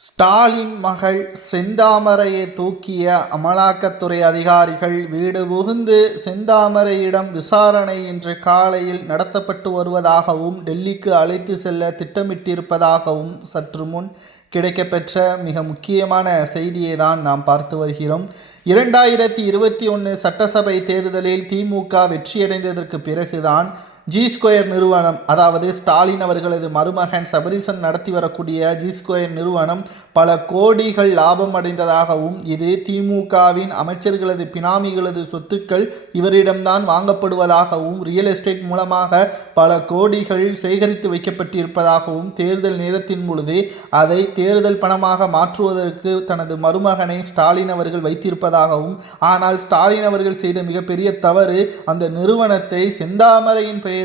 ஸ்டாலின் மகள் செந்தாமரையை தூக்கிய அமலாக்கத்துறை அதிகாரிகள் வீடு புகுந்து செந்தாமரையிடம் விசாரணை இன்று காலையில் நடத்தப்பட்டு வருவதாகவும் டெல்லிக்கு அழைத்து செல்ல திட்டமிட்டிருப்பதாகவும் சற்று முன் கிடைக்கப்பெற்ற மிக முக்கியமான செய்தியை தான் நாம் பார்த்து வருகிறோம். 2021 சட்டசபை தேர்தலில் திமுக வெற்றியடைந்ததற்கு பிறகுதான் ஜி2 நிறுவனம், அதாவது ஸ்டாலின் அவர்களது மருமகன் சபரீசன் நடத்தி வரக்கூடிய ஜி2 நிறுவனம் பல கோடிகள் லாபம் அடைந்ததாகவும், இது திமுகவின் அமைச்சர்களது பினாமிகளது சொத்துக்கள் இவரிடம்தான் வாங்கப்படுவதாகவும், ரியல் எஸ்டேட் மூலமாக பல கோடிகள் சேகரித்து வைக்கப்பட்டிருப்பதாகவும், தேர்தல் நேரத்தின் பொழுது அதை தேர்தல் பணமாக மாற்றுவதற்கு தனது மருமகனை ஸ்டாலின் அவர்கள் வைத்திருப்பதாகவும், ஆனால் ஸ்டாலின் அவர்கள் செய்த மிகப்பெரிய தவறு அந்த நிறுவனத்தை செந்தாமரையின் பெயரில்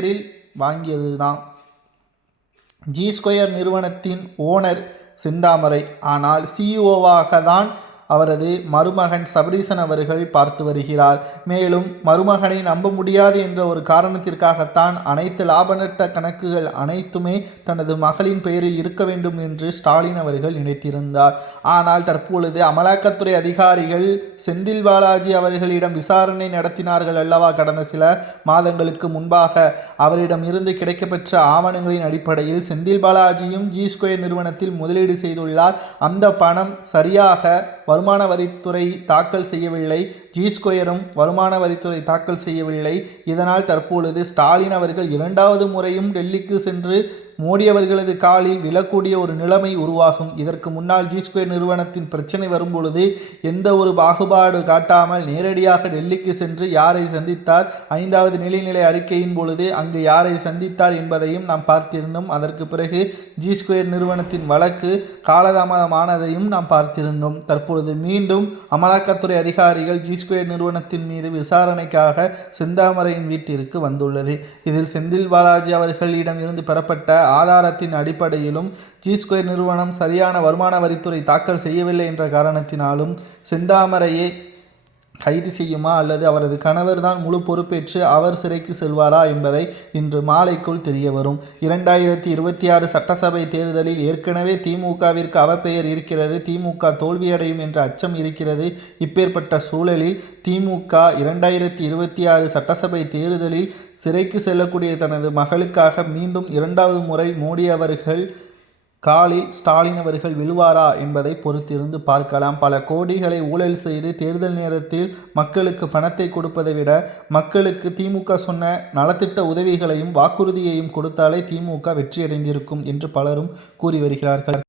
வாங்கியதுதான். ஜி2 நிறுவனத்தின் ஓனர் செந்தாமரை, ஆனால் சிஇஓவாக தான் அவரது மருமகன் சபரீசன் அவர்கள் பார்த்து வருகிறார். மேலும் மருமகனை நம்ப முடியாது என்ற ஒரு காரணத்திற்காகத்தான் அனைத்து லாப நட்ட கணக்குகள் அனைத்துமே தனது மகளின் பெயரில் இருக்க வேண்டும் என்று ஸ்டாலின் அவர்கள் நினைத்திருந்தார். ஆனால் தற்பொழுது அமலாக்கத்துறை அதிகாரிகள் செந்தில் பாலாஜி அவர்களிடம் விசாரணை நடத்தினார்கள் அல்லவா. கடந்த சில மாதங்களுக்கு முன்பாக அவரிடம் இருந்து கிடைக்கப்பெற்ற ஆவணங்களின் அடிப்படையில் செந்தில் பாலாஜியும் ஜி2 நிறுவனத்தில் முதலீடு செய்துள்ளார். அந்த பணம் சரியாக வருமான வரித்துறை தாக்கல் செய்யவில்லை, ஜி2ம் வருமான வரித்துறை தாக்கல் செய்யவில்லை. இதனால் தற்பொழுது ஸ்டாலின் அவர்கள் இரண்டாவது முறையும் டெல்லிக்கு சென்று மோடி அவர்களது காலில் விழக்கூடிய ஒரு நிலைமை உருவாகும். இதற்கு முன்னால் ஜி2 நிறுவனத்தின் பிரச்சனை வரும்பொழுது எந்த ஒரு பாகுபாடு காட்டாமல் நேரடியாக டெல்லிக்கு சென்று யாரை சந்தித்தார், 5வது நிலைநிலை அறிக்கையின் பொழுது அங்கு யாரை சந்தித்தார் என்பதையும் நாம் பார்த்திருந்தோம். அதற்கு பிறகு ஜி2 நிறுவனத்தின் வழக்கு காலதாமதமானதையும் நாம் பார்த்திருந்தோம். தற்பொழுது மீண்டும் அமலாக்கத்துறை அதிகாரிகள் ஜி2 நிறுவனத்தின் மீது விசாரணைக்காக செந்தாமரையின் வீட்டிற்கு வந்துள்ளது. இதில் செந்தில் பாலாஜி அவர்களிடம் இருந்து பெறப்பட்ட ஆதாரத்தின் அடிப்படையிலும் ஜி2 நிறுவனம் சரியான வருமான வரித்துறை தாக்கல் செய்யவில்லை என்ற காரணத்தினாலும் செந்தாமரையை கைது செய்யுமா அல்லது அவரது கணவர் தான் முழு பொறுப்பேற்று அவர் சிறைக்கு செல்வாரா என்பதை இன்று மாலைக்குள் தெரிய வரும். 2026 சட்டசபை தேர்தலில் ஏற்கனவே திமுகவிற்கு அவப்பெயர் இருக்கிறது, திமுக தோல்வியடையும் என்ற அச்சம் இருக்கிறது. இப்பேற்பட்ட சூழலில் திமுக 2026 சட்டசபை தேர்தலில் சிறைக்கு செல்லக்கூடிய தனது மகளுக்காக மீண்டும் 2வது முறை மோடி அவர்கள் காலில் ஸ்டாலின் அவர்கள் விழுவாரா என்பதை பொறுத்திருந்து பார்க்கலாம். பல கோடிகளை ஊழல் செய்து தேர்தல் நேரத்தில் மக்களுக்கு பணத்தை கொடுப்பதை விட மக்களுக்கு திமுக சொன்ன நலத்திட்ட உதவிகளையும் வாக்குறுதியையும் கொடுத்தாலே திமுக வெற்றியடைந்திருக்கும் என்று பலரும் கூறி வருகிறார்கள்.